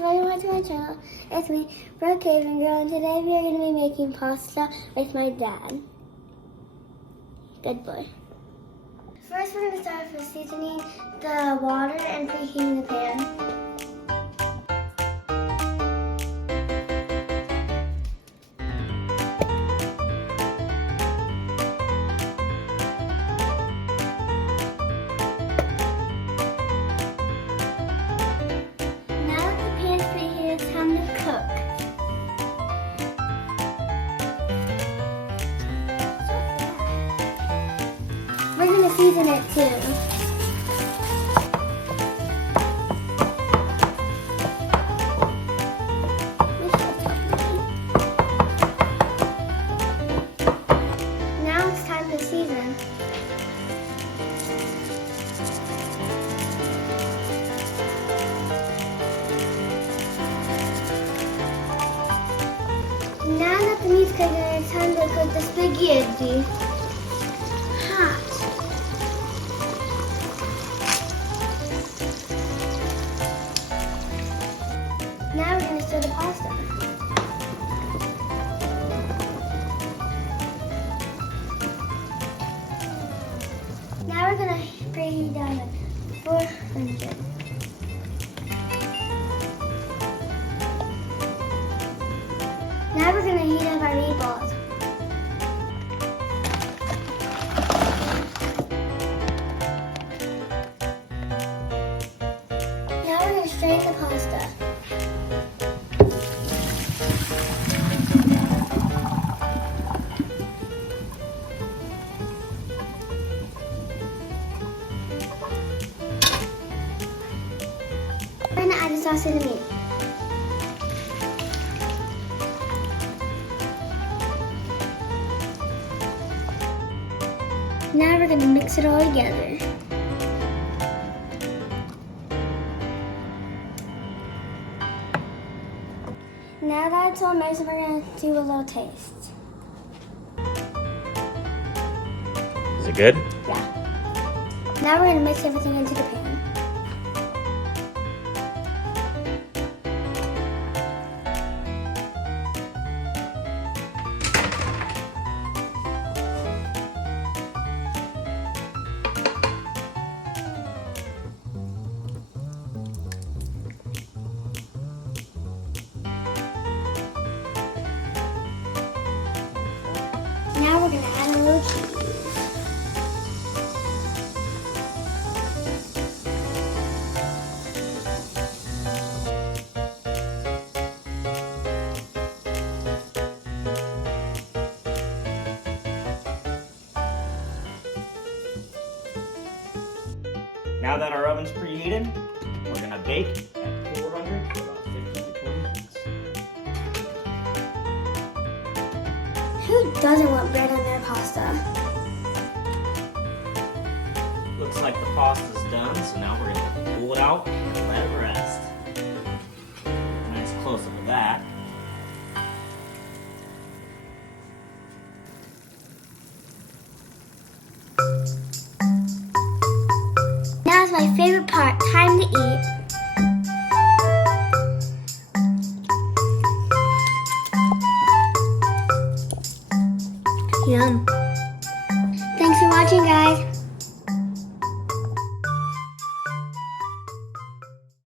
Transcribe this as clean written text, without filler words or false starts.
welcome back to my channel. It's me, Brooke Caven Girl, and today we are going to be making pasta with my dad. Good boy. First, we're going to start with seasoning the water and preheating the pan. We're going to season it too. Now it's time to season. Now that the meat's cooking, it's time to cook the spaghetti. Hot. Now we're going to stir the pasta. Now we're going to preheat down to 400. Now we're going to heat up our meatballs. Now we're going to strain the pasta. We're going to add the sauce to the meat. Now we're going to mix it all together. Now that it's all mixed, we're going to do a little taste. Is it good? Yeah. Now we're going to mix everything into the pan. Now we're going to add a little cheese. Now that our oven's preheated, we're going to bake at 400 for about 15 to 20 minutes. Who doesn't want bread on their pasta? Looks like the pasta's done, so now we're going to pull it out and let it rest. Nice close-up of that. Now's my favorite part, time to eat. Yum. Thanks for watching, guys.